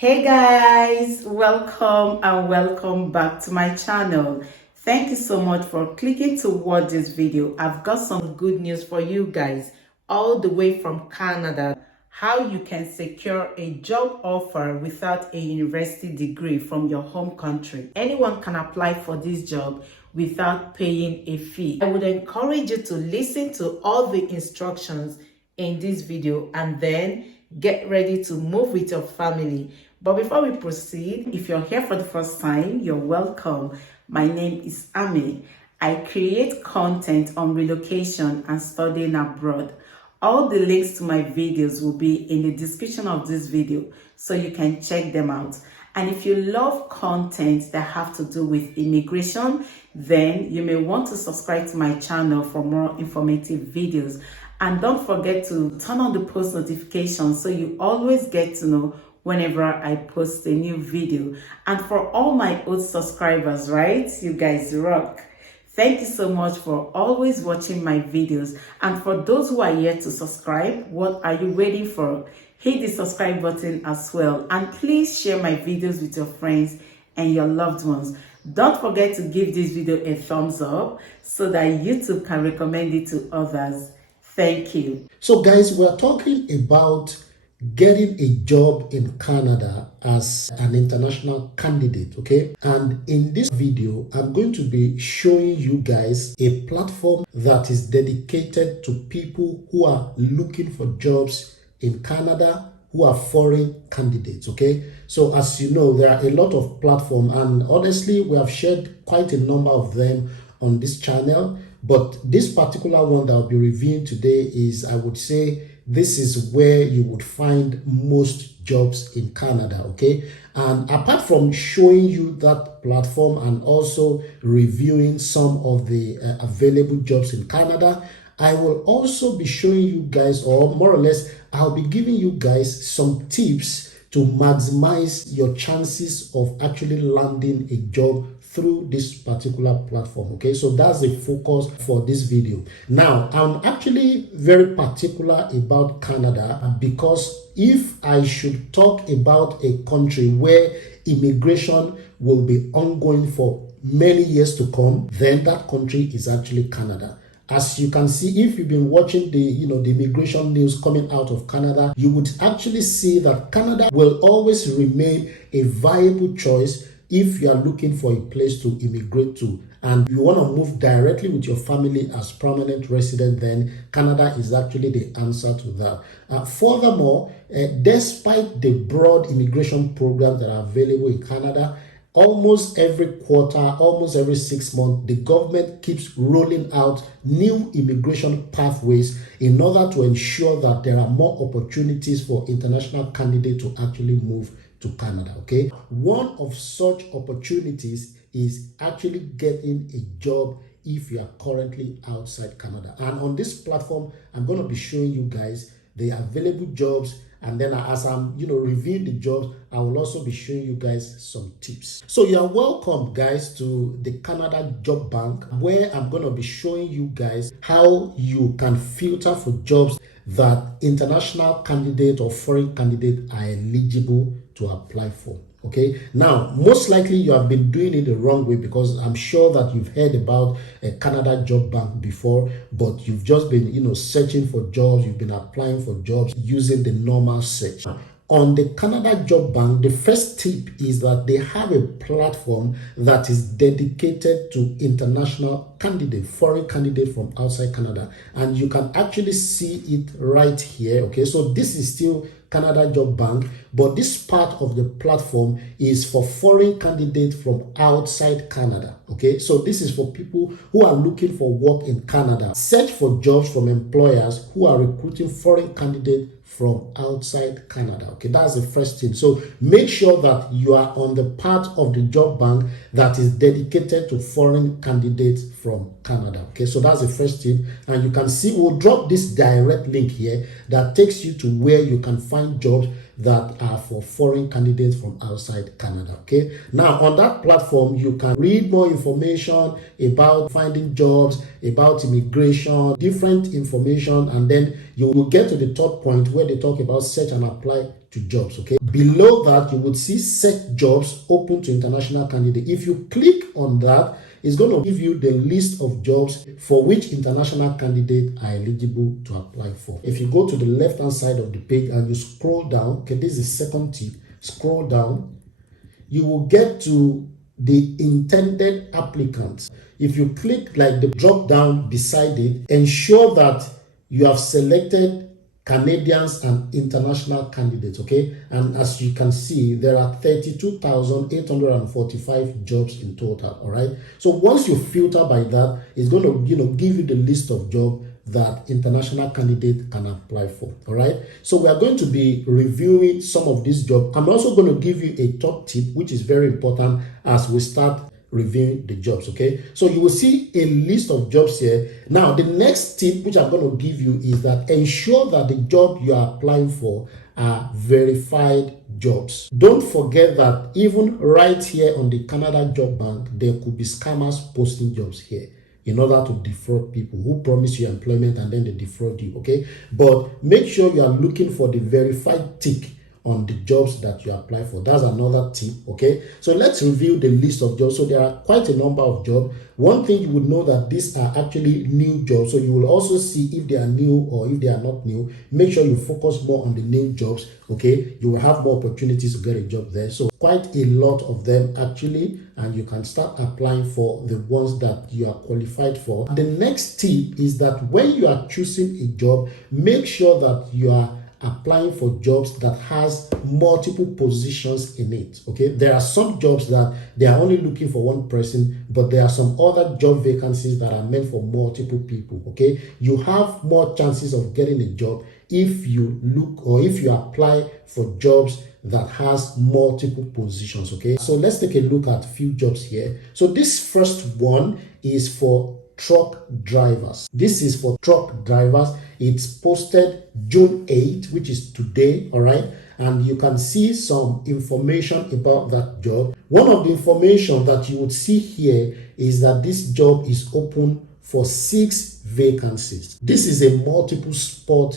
Hey guys, welcome back to my channel. Thank you so much for clicking to watch this video. I've got some good news for you guys all the way from Canada. How you can secure a job offer without a university degree from your home country. Anyone can apply for this job without paying a fee. I would encourage you to listen to all the instructions in this video and then get ready to move with your family. But before we proceed, if you're here for the first time, you're welcome. My name is Ammy. I create content on relocation and studying abroad. All the links to my videos will be in the description of this video, so you can check them out. And if you love content that have to do with immigration, then you may want to subscribe to my channel for more informative videos. And don't forget to turn on the post notifications so you always get to know whenever I post a new video. And for all my old subscribers, right? You guys rock. Thank you so much for always watching my videos. And for those who are yet to subscribe, what are you waiting for? Hit the subscribe button as well. And please share my videos with your friends and your loved ones. Don't forget to give this video a thumbs up so that YouTube can recommend it to others. Thank you. So guys, we're talking about getting a job in Canada as an international candidate, okay? And in this video, I'm going to be showing you guys a platform that is dedicated to people who are looking for jobs in Canada, who are foreign candidates, okay? So as you know, there are a lot of platforms, and honestly, we have shared quite a number of them on this channel. But this particular one that I'll be reviewing today is, I would say, this is where you would find most jobs in Canada, okay? And apart from showing you that platform and also reviewing some of the available jobs in Canada, I will also be showing you guys, or more or less, I'll be giving you guys some tips to maximize your chances of actually landing a job through this particular platform, okay? So that's the focus for this video. Now, I'm actually very particular about Canada because if I should talk about a country where immigration will be ongoing for many years to come, then that country is actually Canada. As you can see, if you've been watching the immigration news coming out of Canada, you would actually see that Canada will always remain a viable choice if you are looking for a place to immigrate to and you want to move directly with your family as permanent resident, then Canada is actually the answer to that. Furthermore, despite the broad immigration programs that are available in Canada, almost every quarter, almost every 6 months, the government keeps rolling out new immigration pathways in order to ensure that there are more opportunities for international candidates to actually move to Canada, okay? One of such opportunities is actually getting a job if you are currently outside Canada. And on this platform, I'm going to be showing you guys the available jobs, and then as I'm reviewing the jobs, I will also be showing you guys some tips. So you are welcome guys to the Canada Job Bank, where I'm going to be showing you guys how you can filter for jobs that international candidate or foreign candidate are eligible to apply for. Okay, now most likely you have been doing it the wrong way, because I'm sure that you've heard about a Canada Job Bank before, but you've just been searching for jobs, you've been applying for jobs using the normal search. On the Canada Job Bank, the first tip is that they have a platform that is dedicated to international candidates, foreign candidates from outside Canada, and you can actually see it right here. Okay, so this is still Canada Job Bank, but this part of the platform is for foreign candidates from outside Canada. Okay, so this is for people who are looking for work in Canada. Search for jobs from employers who are recruiting foreign candidates from outside Canada. Okay, that's the first thing. So make sure that you are on the part of the job bank that is dedicated to foreign candidates from Canada. Okay, so that's the first thing. And you can see, we'll drop this direct link here that takes you to where you can find jobs that are for foreign candidates from outside Canada. Okay, now on that platform you can read more information about finding jobs, about immigration, different information, and then you will get to the third point where they talk about search and apply to jobs. Okay, below that you would see set jobs open to international candidate. If you click on that, it's going to give you the list of jobs for which international candidates are eligible to apply for. If you go to the left hand side of the page and you scroll down, okay, this is the second tip, scroll down, you will get to the intended applicants. If you click like the drop down beside it, ensure that you have selected Canadians and international candidates, okay? And as you can see, there are 32,845 jobs in total, all right? So once you filter by that, it's going to, give you the list of jobs that international candidate can apply for. All right, so we are going to be reviewing some of these jobs. I'm also going to give you a top tip, which is very important as we start reviewing the jobs. Okay, so you will see a list of jobs here. Now the next tip which I'm going to give you is that ensure that the job you are applying for are verified jobs. Don't forget that even right here on the Canada Job Bank, there could be scammers posting jobs here in order to defraud people who promise you employment and then they defraud you. Okay, but make sure you are looking for the verified tick on the jobs that you apply for. That's another tip. Okay, so let's review the list of jobs. So there are quite a number of jobs. One thing you would know that these are actually new jobs, so you will also see if they are new or if they are not new. Make sure you focus more on the new jobs. Okay, you will have more opportunities to get a job there. So quite a lot of them actually, and you can start applying for the ones that you are qualified for. The next tip is that when you are choosing a job, make sure that you are applying for jobs that has multiple positions in it. Okay, there are some jobs that they are only looking for one person, but there are some other job vacancies that are meant for multiple people. Okay, you have more chances of getting a job if you look or if you apply for jobs that has multiple positions. Okay, so let's take a look at a few jobs here. So this first one is for truck drivers. This is for truck drivers. It's posted June 8th, which is today. All right, and you can see some information about that job. One of the information that you would see here is that this job is open for 6 vacancies. This is a multiple spot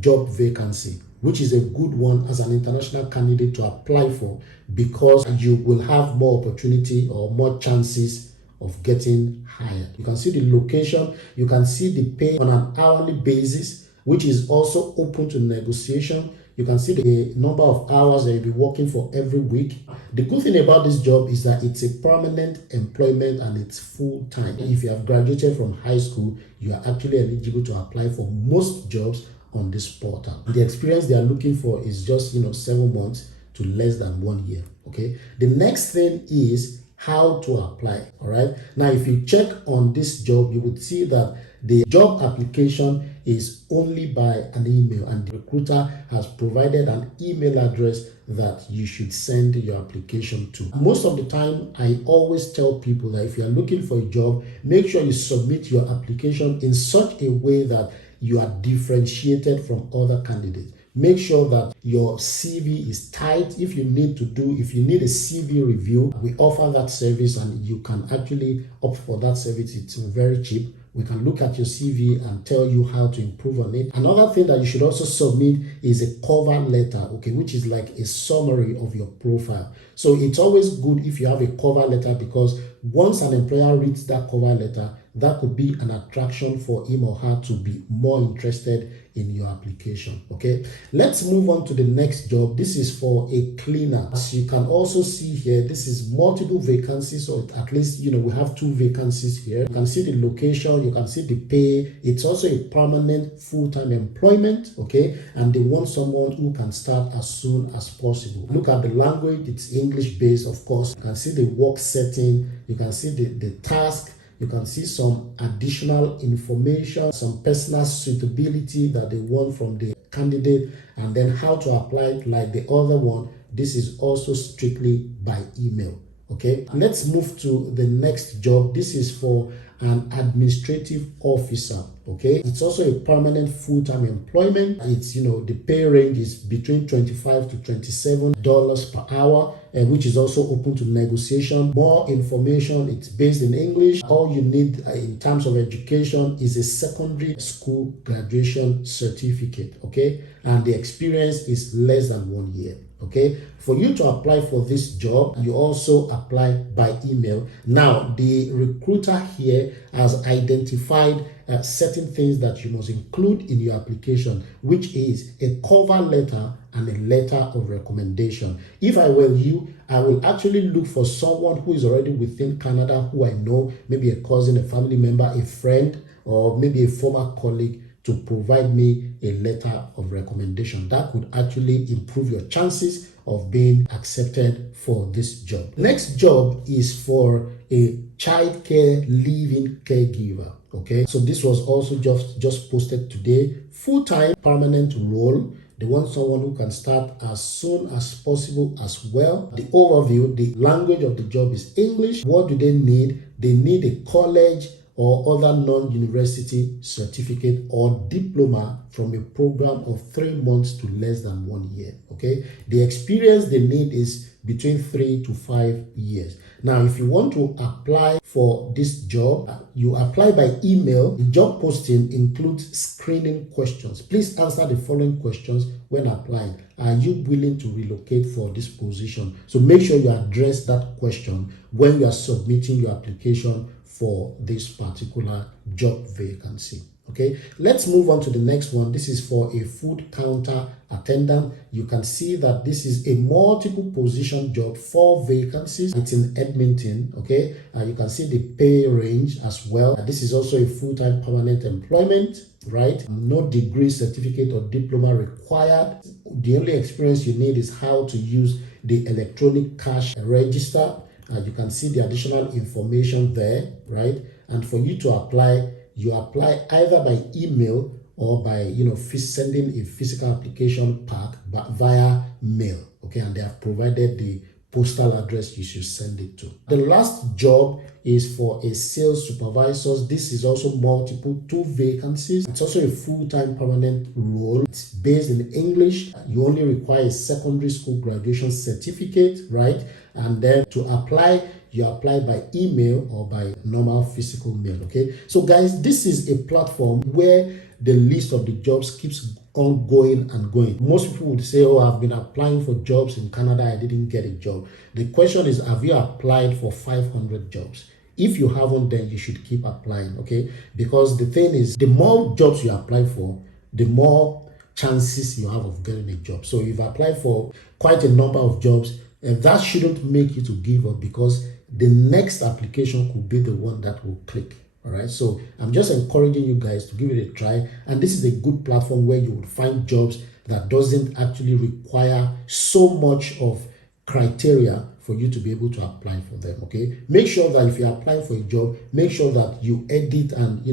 job vacancy, which is a good one as an international candidate to apply for, because you will have more opportunity or more chances of getting hired. You can see the location, you can see the pay on an hourly basis, which is also open to negotiation. You can see the number of hours that you'll be working for every week. The good thing about this job is that it's a permanent employment and it's full time. If you have graduated from high school, you are actually eligible to apply for most jobs on this portal. The experience they are looking for is just 7 months to less than 1 year. Okay, the next thing is how to apply. All right, now if you check on this job, you would see that the job application is only by an email, and the recruiter has provided an email address that you should send your application to. Most of the time, I always tell people that if you are looking for a job, make sure you submit your application in such a way that you are differentiated from other candidates. Make sure that your CV is tight. If you need a CV review, we offer that service and you can actually opt for that service. It's very cheap. We can look at your CV and tell you how to improve on it. Another thing that you should also submit is a cover letter, okay, which is like a summary of your profile. So it's always good if you have a cover letter, because once an employer reads that cover letter, that could be an attraction for him or her to be more interested in your application. Okay, let's move on to the next job. This is for a cleaner. As you can also see here, this is multiple vacancies, so at least we have 2 vacancies here. You can see the location, you can see the pay. It's also a permanent full-time employment. Okay, and they want someone who can start as soon as possible. Look at the language, it's English based, of course. You can see the work setting, you can see the task. You can see some additional information, some personal suitability that they want from the candidate, and then how to apply it like the other one. This is also strictly by email. Okay, let's move to the next job. This is for an administrative officer. Okay, it's also a permanent full-time employment. It's, the pay range is between $25 to $27 per hour, which is also open to negotiation. More information, it's based in English. All you need in terms of education is a secondary school graduation certificate. Okay, and the experience is less than 1 year. Okay, for you to apply for this job, you also apply by email. Now, the recruiter here has identified certain things that you must include in your application, which is a cover letter and a letter of recommendation. If I were you, I will actually look for someone who is already within Canada, who I know, maybe a cousin, a family member, a friend, or maybe a former colleague, to provide me a letter of recommendation. That could actually improve your chances of being accepted for this job. Next job is for a childcare living caregiver. Okay, so this was also just posted today. Full-time permanent role. They want someone who can start as soon as possible as well. The overview, the language of the job is English. What do they need? They need a college or other non-university certificate or diploma from a program of 3 months to less than 1 year. Okay, the experience they need is between 3 to 5 years. Now, if you want to apply for this job, you apply by email. The job posting includes screening questions. Please answer the following questions when applying. Are you willing to relocate for this position? So make sure you address that question when you are submitting your application for this particular job vacancy. Okay, let's move on to the next one. This is for a food counter attendant. You can see that this is a multiple position job, 4 vacancies. It's in Edmonton. Okay, you can see the pay range as well. This is also a full-time permanent employment, right? No degree, certificate, or diploma required. The only experience you need is how to use the electronic cash register. You can see the additional information there, right? And for you to apply, you apply either by email or by sending a physical application pack via mail. Okay, and they have provided the postal address you should send it to. The last job is for a sales supervisor. This is also multiple, 2 vacancies. It's also a full-time permanent role. It's based in English. You only require a secondary school graduation certificate, right? And then to apply, you apply by email or by normal physical mail. Okay, so guys, this is a platform where the list of the jobs keeps on going and going. Most people would say, oh, I've been applying for jobs in Canada, I didn't get a job. The question is, have you applied for 500 jobs? If you haven't, then you should keep applying. Okay, because the thing is, the more jobs you apply for, the more chances you have of getting a job. So you've applied for quite a number of jobs, and that shouldn't make you to give up, because the next application could be the one that will click. All right, so I'm just encouraging you guys to give it a try, and this is a good platform where you will find jobs that doesn't actually require so much of criteria for you to be able to apply for them. Okay, make sure that if you're applying for a job, make sure that you edit and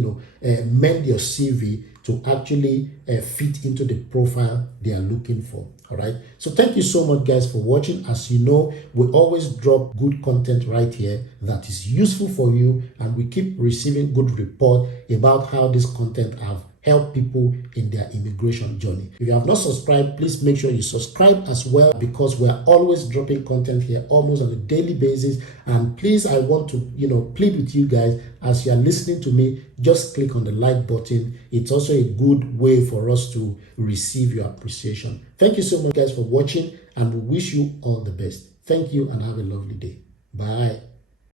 mend your CV to actually fit into the profile they are looking for. All right, so thank you so much guys for watching. As you know, we always drop good content right here that is useful for you, and we keep receiving good report about how this content have help people in their immigration journey. If you have not subscribed, please make sure you subscribe as well, because we're always dropping content here almost on a daily basis. And please, I want to plead with you guys, as you are listening to me, just click on the like button. It's also a good way for us to receive your appreciation. Thank you so much guys for watching, and we wish you all the best. Thank you and have a lovely day. Bye.